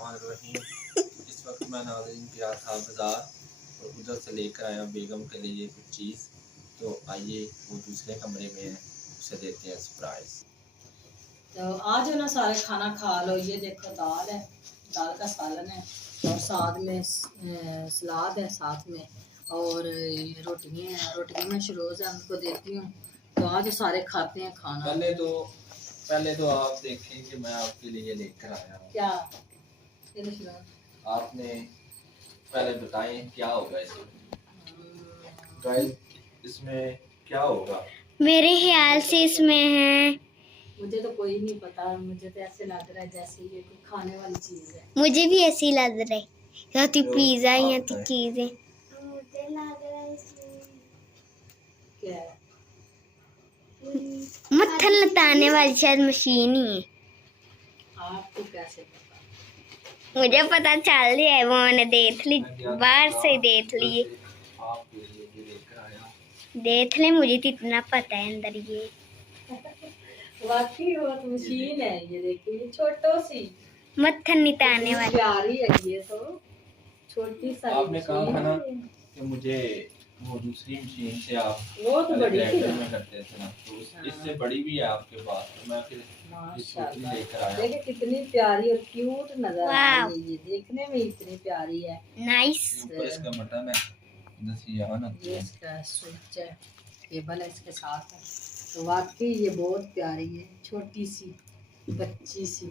बिस्मिल्लाहिर्रहमानिर्रहीम। इस वक्त मैं नाज़रीन गया था बाज़ार और उधर से लेकर आया बेगम के लिए कुछ चीज़। तो आइए वो दूसरे कमरे में है, उसे देते हैं सरप्राइज़। तो आज ना सारे खाना खा लो। ये देखो दाल है, दाल का सालन है और साथ में सलाद है साथ में, और रोटियाँ हैं। रोटियाँ मैं शरोज़ है उनको देती हूँ। तो आज सारे खाते हैं खाना। पहले तो आप देखें कि मैं आपके लिए लेकर आया हूँ क्या। आपने पहले बताएं क्या होगा इसमें। गाइस इसमें क्या होगा? मेरे ख्याल से इसमें है, मुझे तो कोई नहीं पता। मुझे तो ऐसे लग रहा है जैसे ये कोई खाने वाली चीज है। मुझे भी ऐसे ही लग रहा है, या तो पिज्जा या तो चीजें। मुझे लग रहा है क्या है? मत्थन लताने वाली शायद मशीन ही है। आपको कैसे पता? मुझे पता चल रहा है, वो मैंने देख ली, बाहर से देख लिए। देख ले, मुझे तो इतना पता है अंदर ये वाकई वो तो मशीन है। ये देखिए, ये छोटो सी मत्थन निताने वाली प्यारी है। ये तो छोटी सा। आपने कहा था ना कि मुझे वो दूसरी मशीन से आप वो तो बड़ी थी में करते थे ना, तो इससे बड़ी भी है आपके पास, तो मैं फिर माशाल्लाह लेकर आया। देखिए कितनी प्यारी और क्यूट नजर आ रही है। ये देखने में इतनी प्यारी है। नाइस। ऊपर इसका बटन है, ये इसका स्विच है, केबल है इसके साथ है। तो वाकई ये बहुत प्यारी है, छोटी सी बच्ची सी।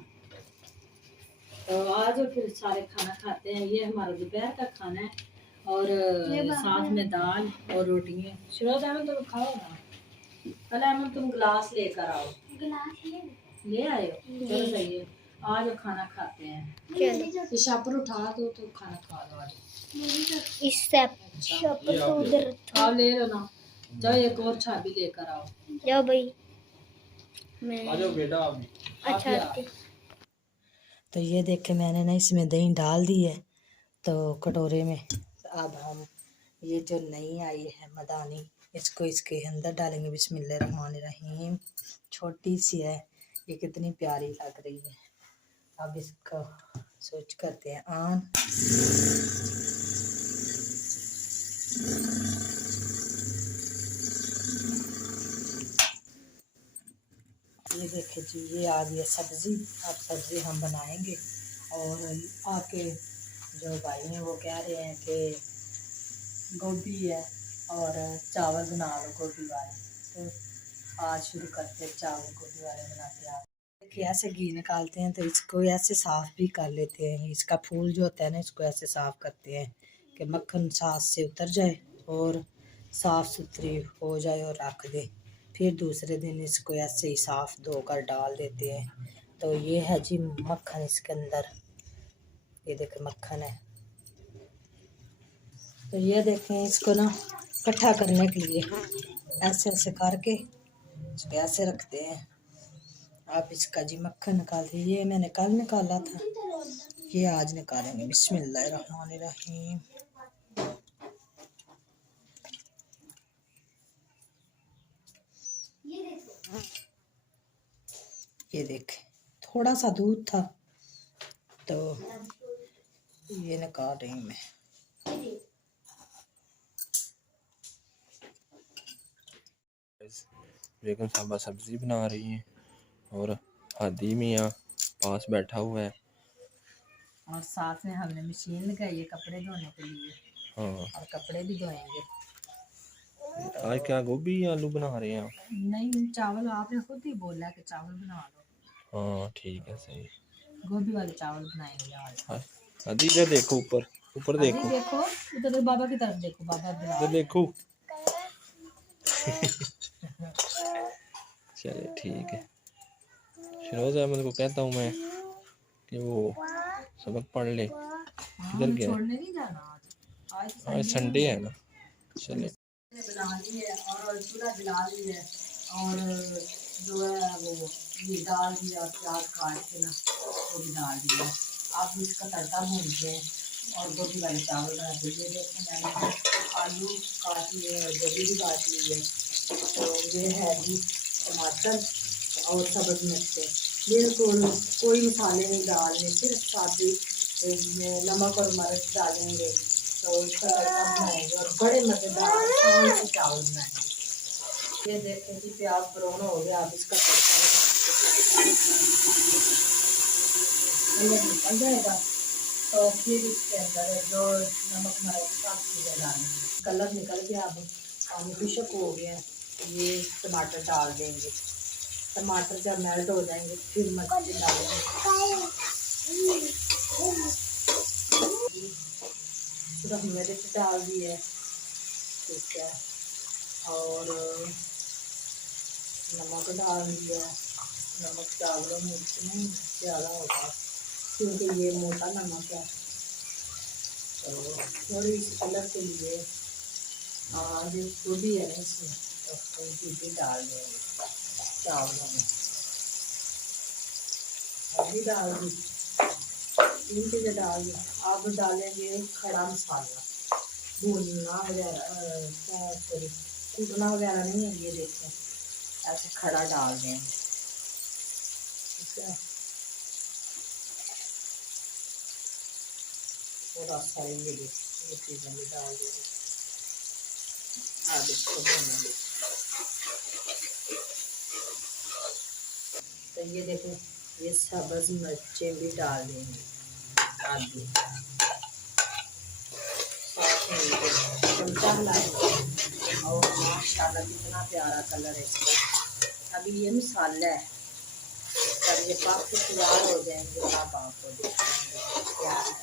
तो आज फिर सारे खाना खाते हैं। ये हमारा दोपहर का खाना है और साथ में दाल और रोटियां। शिरोज अहमद तुम खाओ ना। पहले अहमद तुम गिलास लेकर आओ। गिलास ले आए हो? चलो सही है। आज खाना खाते हैं। ये शापर उठा दो तो खाना खा लो आज। इससे शापर को उधर आओ ले लो ना। जाओ एक और छाबी लेकर आओ। जाओ भाई। मैं आ जाओ बेटा आप। अच्छा तो ये देखे मैंने ना इसमें दही डाल दी है तो कटोरे में। अब हम ये जो नई आई है मदानी, इसको इसके अंदर डालेंगे। बिस्मिल्लाहिर्रहमानिर्रहीम। छोटी सी है, ये कितनी प्यारी लग रही है। अब इसको स्विच करते हैं ऑन। ये देखे जी, ये आ गई है सब्ज़ी। अब सब्ज़ी हम बनाएंगे। और आपके जो भाई हैं वो कह रहे हैं कि गोभी है और चावल बना लो गोभी वाले। तो आज शुरू करते हैं चावल गोभी वाले बनाते हैं। देखिए ऐसे घी निकालते हैं तो इसको ऐसे साफ़ भी कर लेते हैं। इसका फूल जो होता है ना, इसको ऐसे साफ़ करते हैं कि मक्खन साथ से उतर जाए और साफ़ सुथरी हो जाए और रख दें। फिर दूसरे दिन इसको ऐसे ही साफ़ धोकर डाल देते हैं। तो ये है जी मक्खन इसके अंदर। ये देखें मक्खन है। तो ये देखें इसको ना इकट्ठा करने के लिए ऐसे ऐसे करके इसको ऐसे रखते हैं। आप इसका जी मक्खन निकालते। ये मैंने कल निकाला था, ये आज निकालेंगे। बिस्मिल्लाहिर्रहमानिर्रहीम। ये देखें थोड़ा सा दूध था तो ये निकाल रही हूँ मैं। बेगम साहबा सब्जी बना रही हैं और हादी मियाँ पास बैठा हुआ है। और साथ में हमने मशीन लगाई है कपड़े धोने के लिए। हाँ, और कपड़े भी धोएंगे। आज क्या गोभी आलू बना रहे हैं आप? नहीं, चावल। आपने खुद ही बोला कि चावल बना लो। हाँ ठीक है, सही। गोभी वाले चावल बनाएंगे आज। हादी इधर देखो, ऊपर ऊपर देखो। देखो उधर बाबा की तरफ देखो। बाबा इधर देखो। चले ठीक है। शिरोज अहमद को कहता हूँ मैं कि वो सबक पढ़ ले। किधर गया? छोड़ने नहीं जाना आज। आज संडे है ना। चले बना ली है और चूल्हा जला ली है और जो है वो ये डाल दिया, प्याज काट के ना वो भी डाल दिया। आप इसका तड़का भूनते हैं और गोभी वाले चावल बनाते हैं। ये देखो मैंने आलू काट लिए और गोभी भी काट ली है। तो ये है जी टमाटर और सब्ज़ मिर्चें। बिल्कुल कोई मसाले नहीं डालने, सिर्फ सादी नमक और मिर्च डालेंगे तो उसका तड़का बनाएंगे और बड़े मज़ेदार आसान से चावल बनाएंगे। ये देखें जी प्याज ब्राउन हो गया, अब इसका तड़का लगाएंगे, निकल जाएगा तो फिर इसके अंदर जो नमक मिर्च सब चीज़ें डालेंगे। कलर निकल गया, अब पानी खुशक हो गया, ये टमाटर डाल देंगे। टमाटर जब मेल्ट हो जाएंगे फिर मछली डालेंगे। सिर्फ मिर्च डाल दी है, ठीक है, और नमक डाल दिया। नमक चावलों में इतनी ज़्यादा होगा क्योंकि ये मोटा नमक है, तो थोड़ी सी कलर के लिए जो गोभी है ना इसमें तो गोभी डाल देंगे चावलों में। अभी डाल दी, 3 चीज़ें डाल दी। अब डालेंगे खड़ा मसाला, भूनना वगैरह सॉरी कूटना वगैरह नहीं है, ये देखें ऐसे खड़ा डाल देंगे, ठीक है। थोड़ा सा ये देखिए ये चीज़ें भी डाल देंगे। अब इसको भूनेंगे, तो ये देखो ये सब्ज़ मिर्चें भी डाल देंगे आधी, चमचा हिलाएंगे और माशाल्लाह कितना प्यारा कलर है इसका। अभी ये मसाला है, जब ये पाक के तैयार हो जाएंगे तब आपको दिखाएंगे क्या है।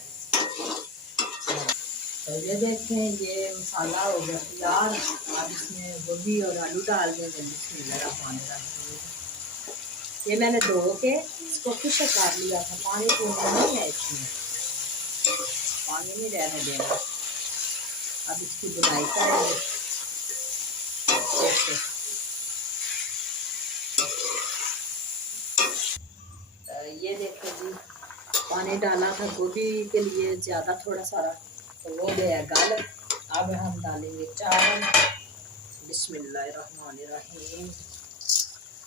तो ये देखें ये मसाला हो गया तैयार। अब इसमें गोभी और आलू डाल देंगे। बिस्मिल्लाहिर्रहमानिर्रहीम। ये मैंने धो के इसको खुशक कर लिया था, पानी छोड़ना नहीं है इसमें, पानी नहीं रहने देना। अब इसकी बुनाई करेंगे। ये देखो जी पानी डाला था गोभी के लिए ज़्यादा थोड़ा सारा, तो वो गया गल। अब हम डालेंगे चावल। बिस्मिल्लाहिर्रहमानिर्रहीम।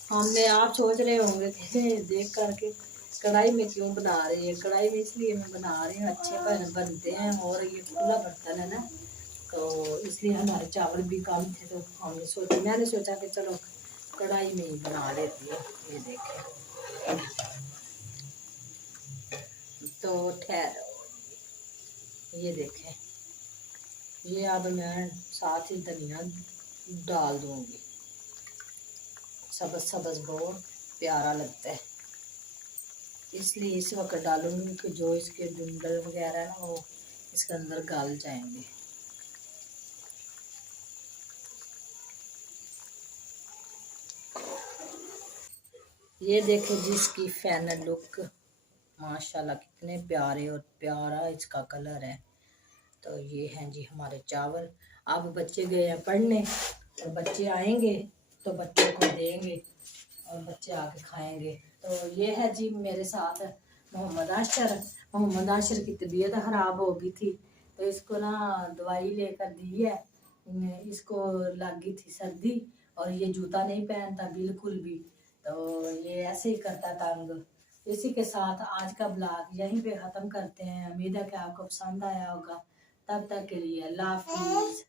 हमने आप सोच रहे होंगे कि देख करके कढ़ाई में क्यों बना रही है। कढ़ाई में इसलिए मैं बना रही हूँ, अच्छे बनते हैं और ये खुला बर्तन है ना, तो इसलिए हमारे चावल भी कम थे, तो मैंने सोचा कि चलो कढ़ाई में ही बना लेती हूँ। ये देखें तो ठहरो, ये देखें ये अब मैं साथ ही धनिया डाल दूँगी। सब्ज़ सब्ज़ बहुत प्यारा लगता है, इसलिए इस वक्त डालूंगी कि जो इसके डंडल वगैरह ना वो इसके अंदर गल जाएंगे। ये देखें जिसकी फाइनल लुक माशाल्लाह कितने प्यारे और प्यारा इसका कलर है। तो ये हैं जी हमारे चावल। अब बच्चे गए हैं पढ़ने और बच्चे आएंगे तो बच्चों को देंगे और बच्चे आके खाएंगे। तो ये है जी मेरे साथ मोहम्मद आशर की तबीयत ख़राब हो गई थी, तो इसको ना दवाई लेकर दी है। इसको लग गई थी सर्दी और ये जूता नहीं पहनता बिल्कुल भी, तो ये ऐसे ही करता तंग। इसी के साथ आज का ब्लॉग यहीं पे ख़त्म करते हैं। उम्मीद है कि आपको पसंद आया होगा। तब तक के लिए अल्लाह हाफिज़।